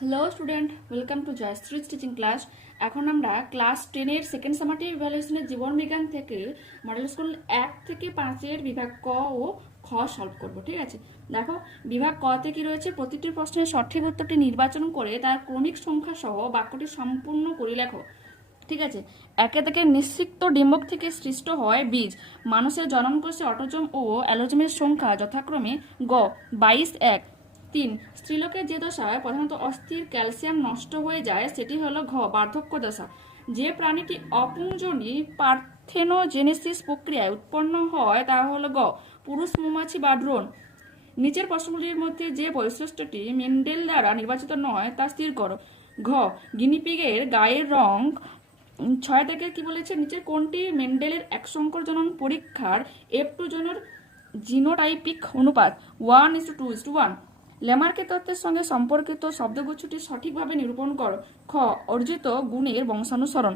Hello student welcome to Jayshree teaching class এখন আমরা class টেনের সেকেন্ড সামাটিভ ইভ্যালুয়েশনের জীবন বিজ্ঞান থেকে মডেল স্কুল এক থেকে পাঁচের বিভাগ ক ও খ সলভ করব, ঠিক আছে? দেখো, বিভাগ কতে কি রয়েছে? প্রতিটি প্রশ্নের সঠিক উত্তরটি নির্বাচন করে তার ক্রমিক সংখ্যা সহ বাক্যটি সম্পূর্ণ করে লেখো, ঠিক আছে? একে থেকে নিশ্চিত ডিম্বক থেকে সৃষ্ট হয় বীজ। মানুষের জননকোষে অটোজম ও অ্যালোজমের সংখ্যা যথাক্রমে গ, বাইশ, এক। তিন। স্ত্রীলোকের যে দশায় প্রধানত অস্থির ক্যালসিয়াম নষ্ট হয়ে যায়, সেটি হলো ঘ, বার্ধক্য দশা। যে প্রাণীটি অপুঞ্জনী পার্থেনোজেনেসিস প্রক্রিয়ায় উৎপন্ন হয়, তা হলো গ, পুরুষ মৌমাছি বা ড্রোন। নিচের প্রশ্নগুলির মধ্যে যে বৈশিষ্ট্যটি মেন্ডেল দ্বারা নির্বাচিত নয়, তা স্থির করো। ঘ, গিনিপিগের গায়ের রং ছয় থেকে কি বলেছে? নিচের কোনটি মেন্ডেলের এক সংকর জনন পরীক্ষার এফ টু জনের জিনোটাইপিক অনুপাত? One is to two two is to. লেমার্কে তত্ত্বের সঙ্গে সম্পর্কিত শব্দগুচ্ছটি সঠিকভাবে নিরূপণ কর, খ, অর্জিত গুণের বংশানুসরণ।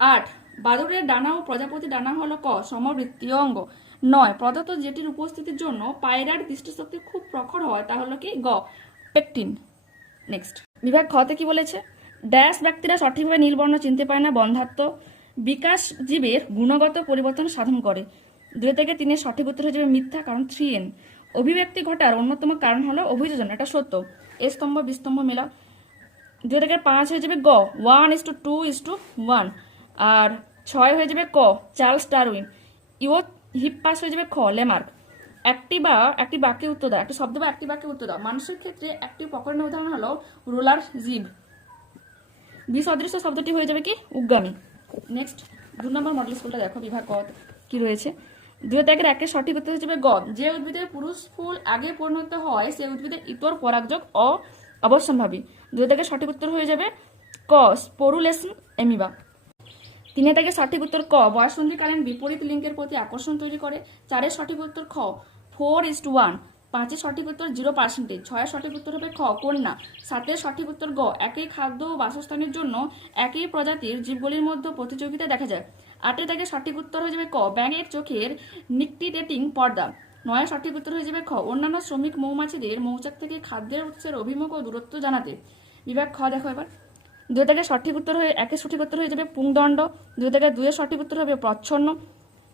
আট, বাদুড়ের ডানা ও প্রজাপতি ডানা হলো ক, সমবৃত্তীয় অঙ্গ। নয়, প্রদত্ত যেটির উপস্থিতির জন্য পায়রার দৃষ্টিশক্তি খুব প্রখর হয়, তা হলো কি? গ। পেকটিন। নেক্সট বিভাগ খতে কি বলেছে? ড্যাশ ব্যক্তিরা সঠিকভাবে নীলবর্ণ চিনতে পারে না, বন্ধাত্ম। বিকাশ জীবের গুণগত পরিবর্তন সাধন করে। দুই থেকে তিনের সঠিক উত্তর যাবে মিথ্যা, কারণ থ্রি এন অভিব্যক্তি ঘটার অন্যতম কারণ হলো অভিযোজন, এটা সত্য। স্তম্ভ বিস্তম্ভ মেলা। দুই থেকে পাঁচ হয়ে যাবে গ। One is to two two is to. One ছয় হয়ে যাবে ক, চার্লস ডারউইন। ইও হিপ পাস হয়ে যাবে খ, লেমার্ক। একটি বা, একটি বাক্যে উত্তর দাও। একটি শব্দ বা একটি বাক্যে উত্তর দাও। মানুষের ক্ষেত্রে একটি প্রকরণের উদাহরণ হলো রোলার জিভ বিসদৃশ্য শব্দটি হয়ে যাবে কি? উদ্গামী। নেক্সট, দু নম্বর মডেল স্কুলটা দেখো বিভাগ ক কি রয়েছে। দুই ত্যাগের একের সঠিক উত্তর যাবে গ যে উদ্ভিদের পুরুষ ফুল আগে পরিণত হয় সেই উদ্ভিদের ইতর, পরাগযোগ অ অবশ্যম্ভাবী। দুই ত্যাগের সঠিক উত্তর হয়ে যাবে ক স্পোরুলেশন এমিবা তিনে থেকে সঠিক উত্তর ক, বয়সন্ধিকালীন বিপরীত লিঙ্গের প্রতি আকর্ষণ তৈরি করে। চারের সঠিক উত্তর খ, ফোর ইস টু ওয়ান। পাঁচের সঠিক উত্তর জিরো পার্সেন্টেজ। ছয়ের সঠিক উত্তর হবে খ, কন্যা। সাতের সঠিক উত্তর গ, একই খাদ্য ও বাসস্থানের জন্য একই প্রজাতির জীবগুলির মধ্যে প্রতিযোগিতা দেখা যায়। আটের থেকে সঠিক উত্তর হয়ে যাবে ক। ব্যাঙের চোখের নিকটিডেটিং পর্দা। নয় সঠিক উত্তর হয়ে যাবে খ। অন্যান্য শ্রমিক মৌমাছিদের মৌচাক থেকে খাদ্যের উৎসের অভিমুখ ও দূরত্ব জানাতে। বিভাগ খ দেখো এবার। দুই থেকে সঠিক উত্তর হয়ে, একের সঠিক উত্তর হয়ে যাবে পুংদণ্ড। দুই থেকে দুইয়ের সঠিক উত্তর হবে প্রচ্ছন্ন।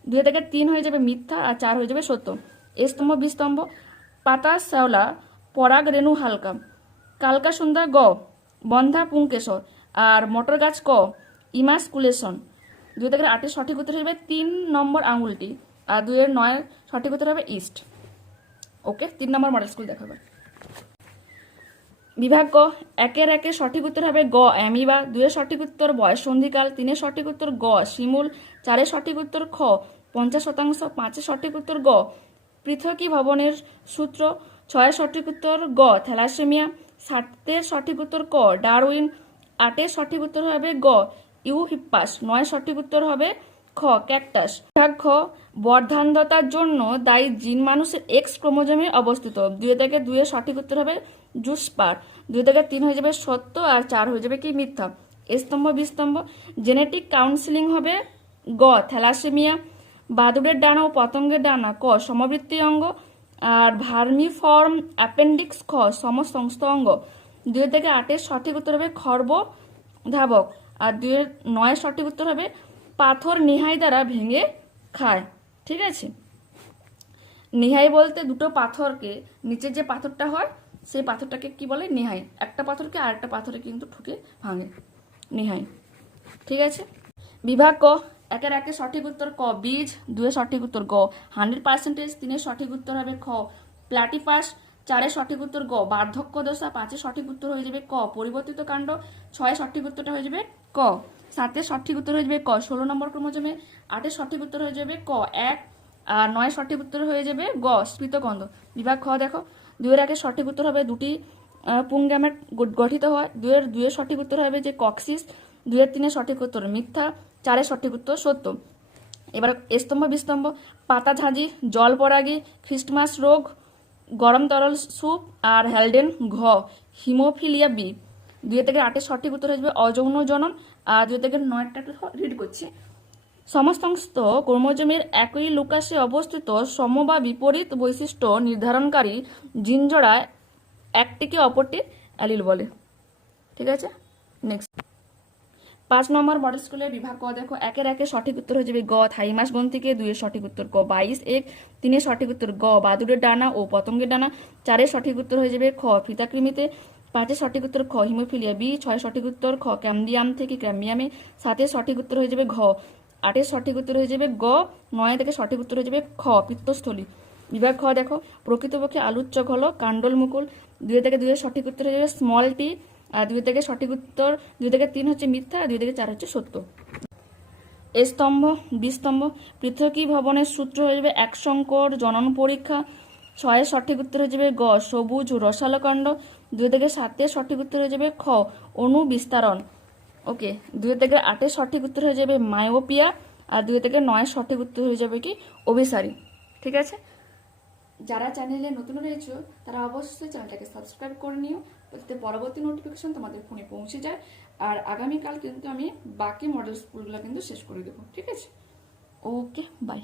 দুই থেকে তিন হয়ে যাবে মিথ্যা আর চার হয়ে যাবে সত্য। এ স্তম্ভ, বি স্তম্ভ। পাতা, শ্যাওলা, পরাগ, রেণু, হালকা। কালকা, সন্ধ্যা, গ। বন্ধা, পুংকেশর। আর মটর গাছ ক। ইমাসকুলেশন। দুই থেকে আটের সঠিক উত্তর হবে তিন নম্বর আঙুলটি আর দুইয়ের নয়ের সঠিক উত্তর হবে ইস্ট ওকে তিন নম্বর মডেল স্কুল দেখাবে বিভাগ ক একের একের সঠিক উত্তর হবে গ অ্যামিবা দুয়ের সঠিক উত্তর বয়স সন্ধিকাল তিনের সঠিক উত্তর গ শিমুল চারের সঠিক উত্তর খ পঞ্চাশ শতাংশ পাঁচের সঠিক উত্তর গ পৃথকী ভবনের সূত্র ছয়ের সঠিক উত্তর গ থ্যালাসেমিয়া সাতের সঠিক উত্তর ক ডারউইন আটের সঠিক উত্তর হবে গ ইউহিপ্পাস নয় সঠিক উত্তর হবে খ, ক্যাকটাস। খ, বর্ধান্ধতার জন্য দায়ী জিন মানুষের এক্স ক্রোমোজোমে অবস্থিত। দুই থেকে দুইয়ের সঠিক উত্তর হবে জুসপার। দুই থেকে তিন হয়ে যাবে সত্য আর চার হয়ে যাবে কি মিথ্যা। স্তম্ভ বিস্তম্ভ জেনেটিক কাউন্সিলিং হবে গ, থ্যালাসেমিয়া। বাদুড়ের ডানা ও পতঙ্গের ডানা, ক সমবৃত্তি অঙ্গ। আর ভার্মিফর্ম অ্যাপেন্ডিক্স, খ, সমসংস্থ অঙ্গ। দুই থেকে আটের সঠিক উত্তর হবে খর্ব ধাবক। আর দুইয়ের নয়ের সঠিক উত্তর হবে, পাথর নিহাই দ্বারা ভেঙে খায়। ঠিক আছে? নিহাই বলতে দুটো পাথরকে নিচে যে পাথরটা হয়, সেই পাথরটাকে কি বলে? নিহাই। একটা পাথরকে আরেকটা পাথরে কিন্তু ঠুকে ভাঙে। নিহাই। ঠিক আছে? বিভাগ ক। একের একের সঠিক উত্তর ক। বীজ দুয়ের সঠিক উত্তর গ। হান্ড্রেড পার্সেন্টেজ তিনের সঠিক উত্তর হবে খ। প্লাটিপাস চারের সঠিক উত্তর গ। বার্ধক্য দশা পাঁচের সঠিক উত্তর হয়ে যাবে ক। পরিবর্তিত কাণ্ড ছয়ের সঠিক উত্তরটা হয়ে যাবে ক। সাতের সঠিক উত্তর হয়ে যাবে ক। ষোলো নম্বর ক্রমজমে আটের সঠিক উত্তর হয়ে যাবে ক। এক আর নয় সঠিক উত্তর হয়ে যাবে গ। স্ফীতকন্দ বিভাগ খ দেখো। দুয়ের একের সঠিক উত্তর হবে দুটি গ- গঠিত হয়। দুয়ের দুয়ের সঠিক উত্তর হবে যে কক্সিস। দুয়ের তিনের সঠিক উত্তর মিথ্যা। চারের সঠিক উত্তর সত্য। এবার স্তম্ভ বিস্তম্ভ পাতা ঝাঁঝি, জল পরাগি, খ্রিস্টমাস রোগ গরম তরল স্যুপ আর হ্যালডেন ঘ, হিমোফিলিয়া বি। দুই থেকে আটের সঠিক উত্তর যাবে অযৌন জনন। আর দুই থেকে নয়টা রিড করছি। সমস্ত ক্রোমোজোমের একই লুকাসে অবস্থিত সম বা বিপরীত বৈশিষ্ট্য নির্ধারণকারী জিনজোড়া একটিকে অপরটির অ্যালিল বলে। ঠিক আছে? নেক্সট পাঁচ নম্বর মডেল স্কুলের বিভাগ ক দেখো একের একে সঠিক উত্তর হয়ে যাবে গ থাইমাস গণ থেকে দুইয়ের সঠিক উত্তর ক বাইশ এক তিনের সঠিক উত্তর গ বাদুড়ের ডানা ও পতঙ্গের ডানা চারের সঠিক উত্তর হয়ে যাবে খ ফিতাকৃমিতে পাঁচের সঠিক উত্তর খ হিমোফিলিয়া বি ছয় সঠিক উত্তর খ ক্যামডিয়াম থেকে ক্যাম্বিয়ামে সাতের সঠিক উত্তর হয়ে যাবে ঘ আটের সঠিক উত্তর হয়ে যাবে গ নয় থেকে সঠিক উত্তর হয়ে যাবে খ পিত্তস্থলী বিভাগ খ দেখো প্রকৃতপক্ষে আলুচ্চক হলো কাণ্ডল মুকুল দুই থেকে দুইয়ের সঠিক উত্তর হয়ে যাবে স্মল টি আর দুই থেকে সঠিক উত্তর, দুই থেকে তিন হচ্ছে মিথ্যা, আর দুই থেকে চার হচ্ছে সত্য। স্তম্ভ বিস্তম্ভ পৃথকী ভবনের সূত্র হয়ে যাবে এক সংকর জনন পরীক্ষা। ছয়ের সঠিক উত্তর হয়ে যাবে গ, সবুজ রসালকাণ্ড দুই থেকে সাতের সঠিক উত্তর হয়ে যাবে খ, অণু বিস্তারণ। ওকে, দুই থেকে আটের সঠিক উত্তর হয়ে যাবে মায়োপিয়া, আর দুই থেকে নয়ের সঠিক উত্তর হয়ে যাবে কি অভিসারী। ঠিক আছে? যারা চ্যানেলে নতুন রয়েছে, তারা অবশ্যই চ্যানেলটাকে সাবস্ক্রাইব করে নিও। যাতে পরবর্তী নোটিফিকেশন তোমাদের ফোনে পৌঁছে যায়। আর আগামীকাল কিন্তু আমি বাকি মডেল স্কুলগুলো কিন্তু শেষ করে দেবো, ঠিক আছে? Okay bye